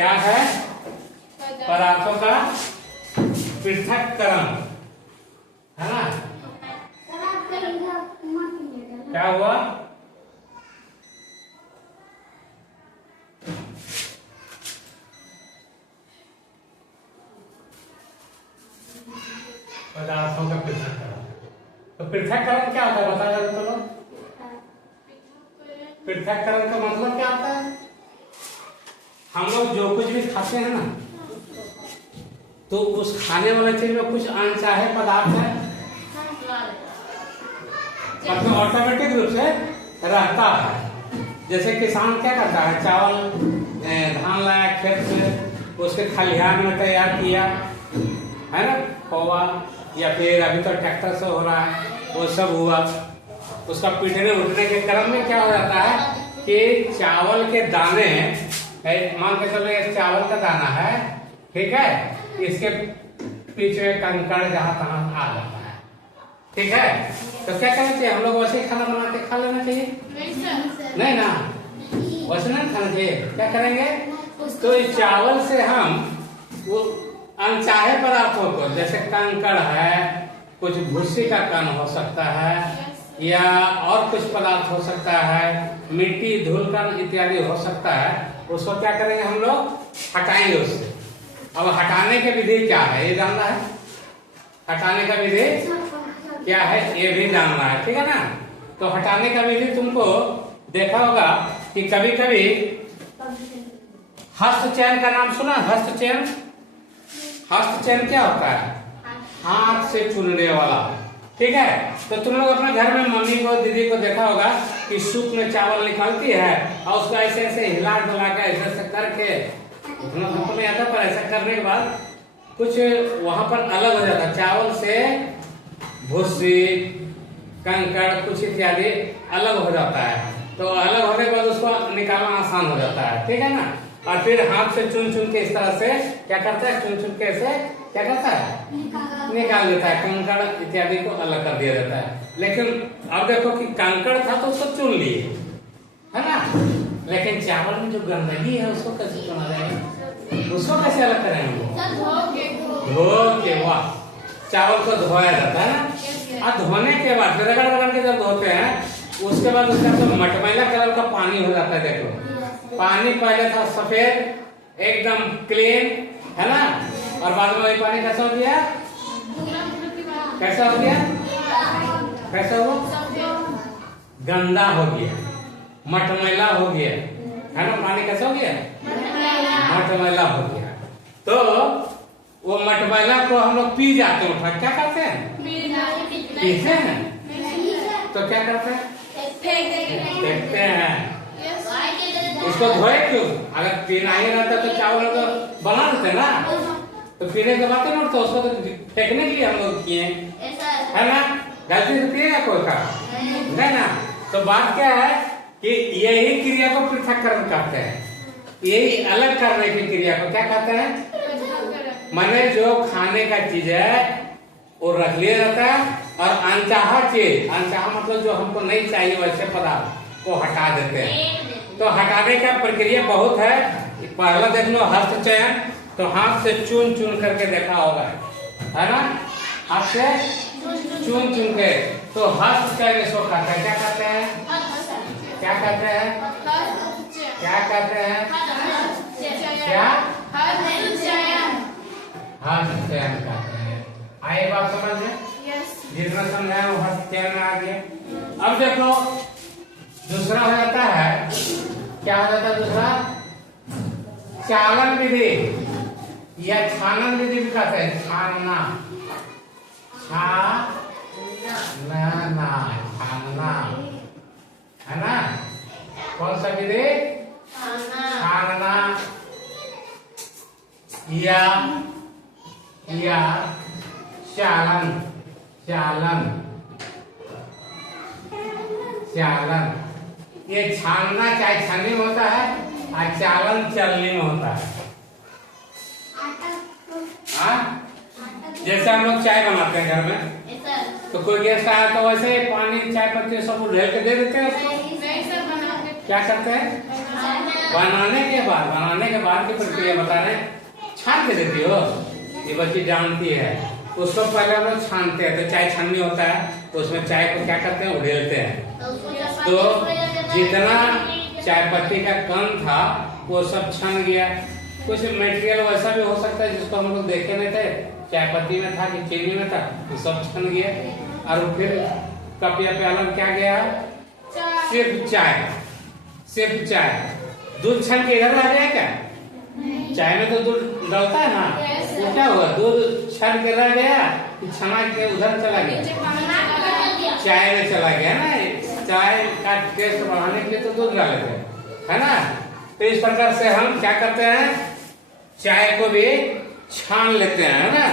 क्या है? पदार्थों का पृथक्करण, है ना? क्या हुआ? पदार्थों का पृथक्करण। तो पृथक्करण क्या होता है बता दो तो लोग। पृथक्करण का मतलब क्या होता है? हम लोग जो कुछ भी खाते हैं ना, तो उस खाने वाले चीज में कुछ अनचाहे पदार्थ है, मतलब ऑटोमेटिक रूप से रहता है। जैसे किसान क्या करता है, चावल धान लाया खेत से, उसके खलिहान में तैयार किया, है ना, खोआ, या फिर अभी तो ट्रैक्टर से हो रहा है, वो सब हुआ। उसका पीटने उठने के क्रम में क्या हो जाता है कि चावल के दाने, मान के चलो ये चावल का दाना है, ठीक है, इसके पीछे कंकड़ जहां तहां आ जाता है, ठीक है। तो क्या करना चाहिए? हम लोग वैसे ही खाना बना के खा लेना चाहिए? नहीं ना, वैसे नहीं खाना चाहिए। क्या करेंगे? तो इस चावल से हम वो अनचाहे पदार्थों को, जैसे कंकड़ है, कुछ भूसी का कण हो सकता है, या और कुछ पदार्थ हो सकता है, मिट्टी धूल कण इत्यादि हो सकता है, उसको क्या करेंगे हम लोग? हटाएंगे उससे। अब हटाने की विधि क्या है ये जानना है? हटाने का विधि क्या है ये भी जानना है, ठीक है ना? तो हटाने का विधि तुमको देखा होगा कि कभी कभी हस्तचयन का नाम सुना? हस्तचयन, हस्तचयन क्या होता है? हाथ से चुनने वाला, ठीक है। तो तुम लोग अपने घर में मम्मी को, दीदी को देखा होगा कि सूप में चावल निकालती है और उसको ऐसे ऐसे हिला डुला के ऐसे ऐसे करके, हमको नहीं आता, पर ऐसा करने के बाद कुछ वहां पर अलग हो जाता है। चावल से भूसी, कंकड़ कुछ इत्यादि अलग हो जाता है। तो अलग होने के बाद उसको निकालना आसान हो जाता है, ठीक है ना। और फिर हाथ से चुन चुन के इस तरह से क्या करता है? चुन चुन के ऐसे क्या करता है? निकाल देता है। कंकड़ इत्यादि को अलग कर दिया जाता है। लेकिन अब देखो कि कंकड़ था तो उसको चुन लिए, है ना, लेकिन चावल में जो गंदगी है उसको कैसे चुना जाएगा? उसको कैसे अलग करेंगे? धो के, वाह, चावल को धोया जाता है ना। और धोने के बाद रगड़ रगड़ के जब धोते हैं, उसके बाद उसका तो मटमैला कलर का पानी हो जाता है। देखो, पानी पहले था सफेद एकदम क्लीन, है ना, और बाद में वही पानी कैसा हो गया? कैसा हो गया? कैसा हो? गंदा हो गया, मटमैला हो गया, है ना। पानी कैसा हो गया? मटमैला हो गया। तो वो मटमैला को हम लोग पी जाते हैं, उठा क्या करते हैं? पीते हैं। तो क्या करते हैं? फेंकते हैं। इसको धोए क्यों? अगर पीना ही रहता तो चावल तो बना देते ना, तो पीने के बाद नहीं उठता, उसको तो फेंकने के लिए हम लोग किए, है ना। गलती से पिएगा कोई का? नहीं ना। तो बात क्या है कि यही क्रिया को पृथक्करण कहते हैं। यही अलग करने की क्रिया को क्या कहते हैं? मैंने जो खाने का चीज है वो रख लिया जाता है, और अनचाहा चीज, अनचाहा मतलब जो हमको नहीं चाहिए वैसे पदार्थ को हटा देते हैं। तो हटाने का प्रक्रिया बहुत है। पहला देख लो हस्तचयन, तो हाथ से चुन चुन करके देखा होगा, है ना, हाथ से चुन चुन के। तो हस्तचयन इसको कहते हैं। क्या कहते हैं? क्या कहते हैं? क्या कहते हैं? क्या? हस्तचयन कहते हैं। आए बात समझ में? जितना समझाया वो हस्तचयन में आ गया। अब देखो दूसरा हो जाता है, क्या हो जाता है दूसरा? चालन विधि या छानन विधि भी कहते हैं। छानना, छानना, है ना। कौन सा विधि? छानना या चालन, चालन, चालन। ये छानना चाहे छन्नी में होता है और चालन चलनी में होता है। हाँ, जैसे हम लोग चाय बनाते हैं घर में, तो कोई गेस्ट आया तो वैसे पानी चाय पत्ती सब ढेर के दे देते हैं उसको, क्या करते हैं? बनाने के बाद की प्रक्रिया बता रहे हैं। छान के देती हो, ये बच्ची जानती है। उसको पहले हम लोग छानते हैं, तो चाय छन्नी होता है, तो उसमें चाय को क्या करते हैं? उड़ेलते हैं। तो जितना चाय पत्ती का कण था वो सब छन गया। कुछ मटेरियल वैसा भी हो सकता है जिसको हम लोग देखे नहीं थे, चाय पत्ती में था कि चीनी में था, तो सब छन गया। और फिर कप या प्याला में क्या गया? सिर्फ चाय। दूध छन के इधर आ गया क्या? चाय में तो दूध डालता है ना, वो क्या हुआ? दूध छन के रह गया, छना के उधर चला गया, चाय में चला गया ना। चाय का टेस्ट बढ़ाने के लिए तो दूध डाले थे, है ना। तो इस प्रकार से हम क्या करते हैं? चाय को भी छान लेते हैं, है ना।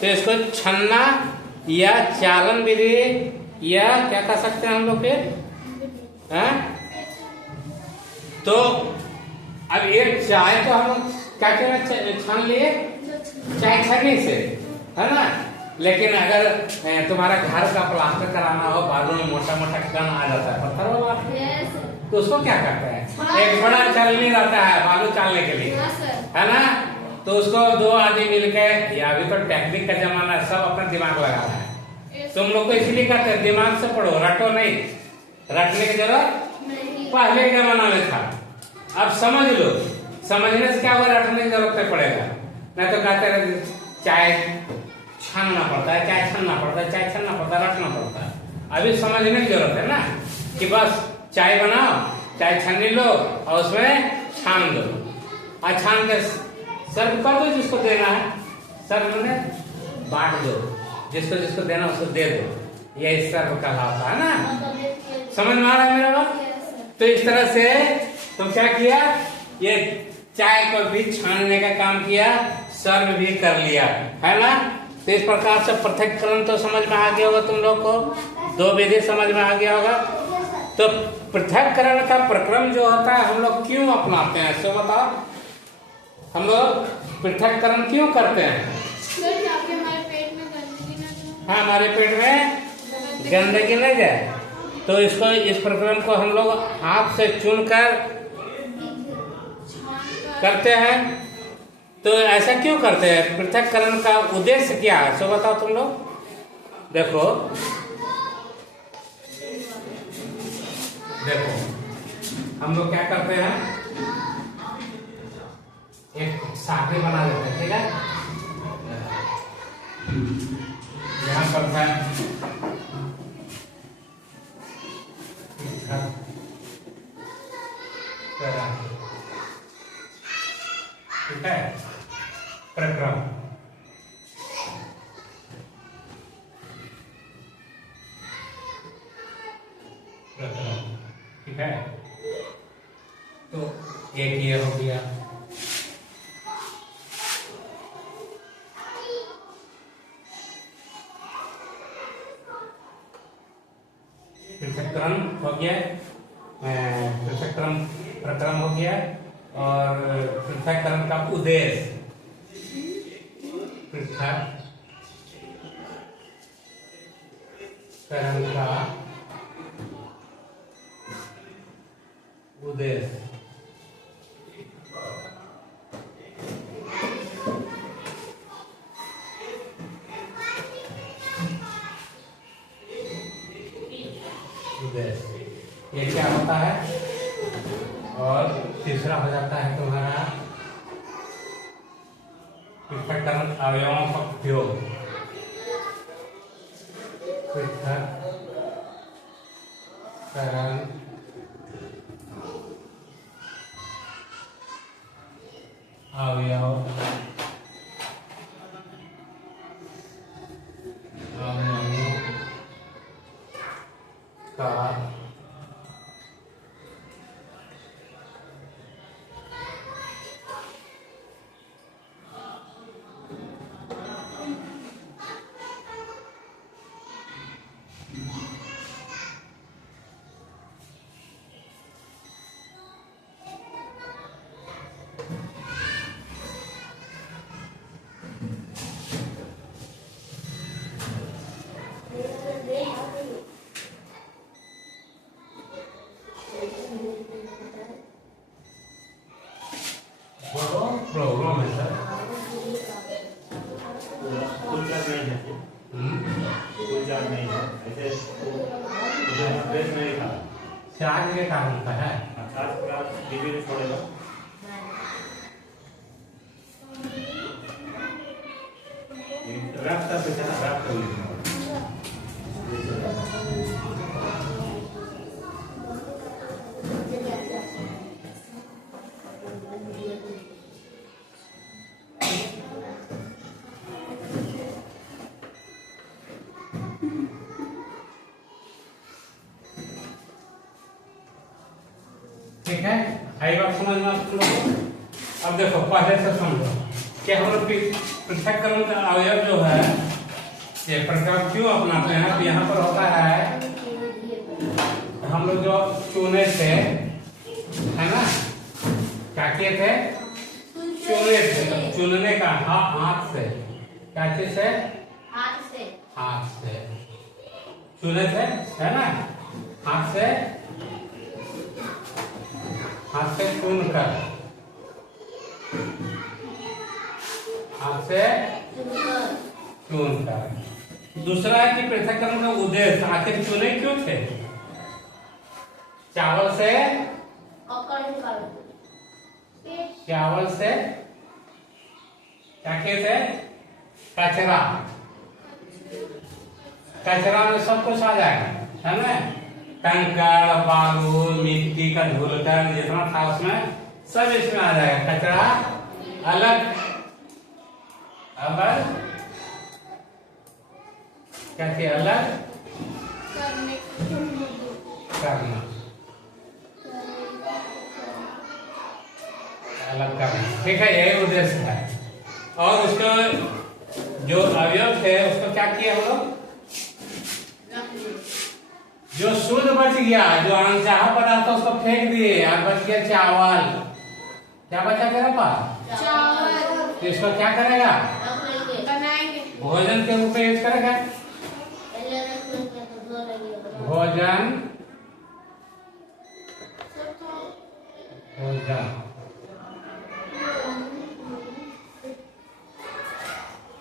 तो इसको छन्ना या चालन विधि या क्या कह सकते हैं हम लोग फिर, हैं? तो अब एक चाय तो हम क्या छान लिए? चाय छन्नी से, है ना। लेकिन अगर तुम्हारा घर का प्लास्टर कराना हो, बालू में मोटा मोटा कण आ जाता है, पत्थर वाला, तो उसको क्या करते हैं? एक बड़ा चालनी रहता है बालू चालने के लिए, है ना। तो उसको दो आदमी मिलकर, या अभी तो टेक्निक का जमाना है, सब अपना दिमाग लगा रहा है। तुम लोग को इसलिए कहते हैं दिमाग से पढ़ो, रटो नहीं। रटने की जरूरत पहले के जमाना में था, अब समझ लो। समझने से क्या होगा? रटने की जरूरत नहीं पड़ेगा। नहीं तो कहते हैं चाय छानना पड़ता है, चाय छानना पड़ता है, चाय छानना पड़ता है, रटना पड़ता है। अभी समझने की जरूरत है ना, कि बस चाय बनाओ, चाय छन्नी लो और उसमें छान दो, और छान के सर्व कर दो जिसको देना है। सर्व में बांट दो, जिसको जिसको देना उसको दे दो। यही सर्व कहलाता है ना। समझ में आ रहा है मेरा बात? तो इस तरह से तुम क्या किया? ये चाय को भी छानने का काम किया, सर्व भी कर लिया, है ना। तो इस प्रकार से पृथक्करण तो समझ में आ गया होगा तुम लोग को, दो विधि समझ में आ गया होगा। तो पृथक्करण का प्रक्रम जो होता है हम लोग क्यों अपनाते हैं, सो बताओ। हम लोग पृथक्करण क्यों करते हैं? हाँ, हमारे पेट में गंदगी नहीं जाए, तो इसको, इस प्रक्रम को हम लोग हाथ से चुनकर करते हैं। तो ऐसा क्यों करते हैं? पृथक्करण का उद्देश्य क्या है, सो बताओ तुम लोग। देखो हम लोग क्या करते हैं? एक साखी बना लेते हैं, ठीक है। यहाँ पर है ठीक है, प्रक्रम। ठीक है, तो एक ये हो गया। पृथक्करण हो गया, प्रक्रम हो गया, और पृथक्करण का उद्देश्य, पृथक्करण का उद्देश्य। ये क्या होता है? और तीसरा हो जाता है तुम्हारा पृथक्करण अवयवों का उपयोग। पृथक्करण अवयव का चार्ज के कारण का है। छोड़ेगा रफ्त से चला रफ्त कर लेना ठीक है, आई बात समझ में आप लोगों को? अब देखो पहले से समझो कि हम लोग पृथक्करण का अवयव जो है ये प्रकार क्यों अपनाते हैं। तो यहाँ पर होता है हम लोग जो चुने थे, है ना, क्या किए थे? चुने थे। तो चुनने का हाथ से, क्या चीज से? हाथ से चुने थे, है ना, हाथ से चुन कर, हाथ से चुन कर। दूसरा है कि पृथक्करण का उद्देश्य, आखिर चुने क्यों थे? चावल से क्या किए थे? कचरा, कचरा में सब कुछ आ जाएगा, है ना, कंकड़ बालू मिट्टी का धूलकण जितना था उसमें सब इसमें आ जाएगा। कचरा अलग अलग क्या किया? अलग करना, अलग करना, ठीक है, यही उद्देश्य है। और उसका जो अवयव थे उसको क्या किया हम लोग? जो शुद्ध बच गया, जो अनचाहा पदार्थ उसको फेंक दिए और बच गया चावल। क्या बचा तेरे पास? चावल। तो इसको क्या करेगा? भोजन के रूप में यूज करेगा। भोजन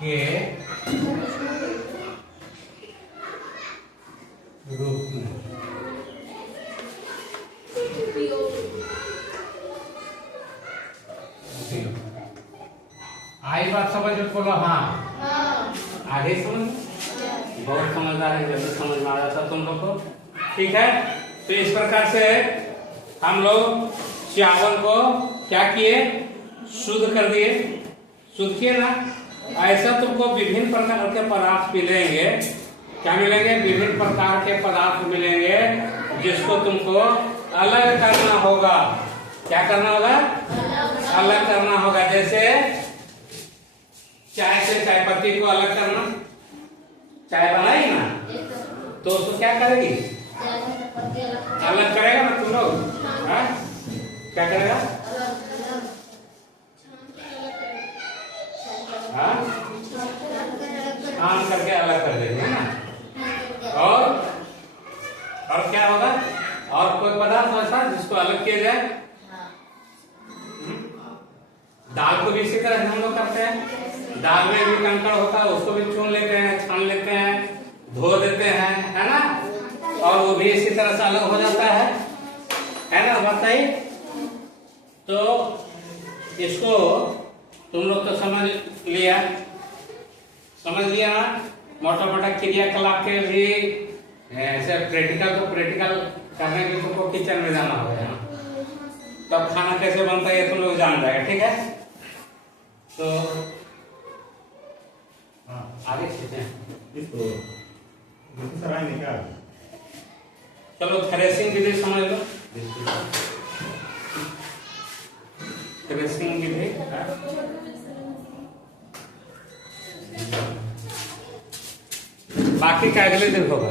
के रूप में आई बात समझ में? बोलो हाँ। आगे समझ, बहुत समझदार है, जल्दी समझ में आ जाता तुम लोग को, ठीक है। तो इस प्रकार से हम लोग चावल को क्या किए? शुद्ध कर दिए, शुद्ध किए ना। ऐसा तुमको विभिन्न प्रकार के पदार्थ मिलेंगे। क्या मिलेंगे? विभिन्न प्रकार के पदार्थ मिलेंगे जिसको तुमको अलग करना होगा। क्या करना होगा? अलग करना होगा। जैसे चाय से चाय पत्ती को अलग करना, चाय बनाई ना तो उसको क्या करेगी? अलग करेगा ना तुम लोग, क्या करेगा? छान करके अलग कर देंगे, है ना। और क्या होगा? और कोई पदार्थ ऐसा जिसको अलग किया जाए? दाल को भी इसी तरह हम लोग करते हैं। दाल में भी कंकड़ होता है, उसको भी चुन लेते हैं, छान लेते हैं, धो देते हैं, है ना, और वो भी इसी तरह से अलग हो जाता है ना। बताइए, तो इसको तुम लोग तो समझ लिया ना। मोटा मोटा क्रियाकलाप के भी ऐसे प्रैक्टिकल करने के तुमको किचन में जाना होगा, तब खाना कैसे बनता है ये तुम लोग जान जाएगा, ठीक है। तो आगे चलो थ्रेसिंग विधि समझ लो। थ्रेसिंग विधि बाकी का अगले दिन होगा।